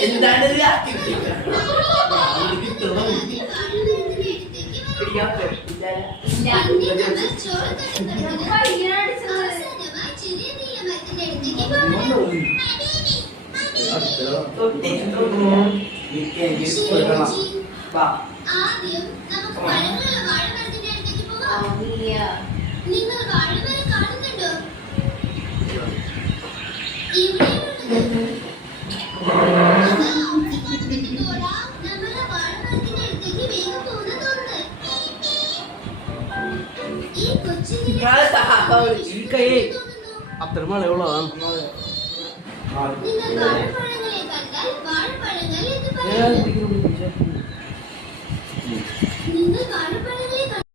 എന്താണ് ആദ്യം നമുക്ക് പഴങ്ങളുള്ള വാഴമരത്തിന്റെ അടുത്തേക്ക് പോവാം. നിങ്ങൾ വാഴമരം കാണുന്നുണ്ടോ? ഇവിടെയാണുള്ളത്. നമ്മളെ വാഴമരത്തിന്റെ അടുത്തേക്ക് വേഗം പോകുന്ന തോന്നുന്നത്. ഈ കൊച്ചിനെ അത്ര മഴയുള്ളതാണ്. നിങ്ങൾ വാഴപ്പഴങ്ങളെ കണ്ടാൽ വാഴപ്പഴങ്ങൾ എന്ന് പറയുന്നു. നിങ്ങൾ വാഴപ്പഴം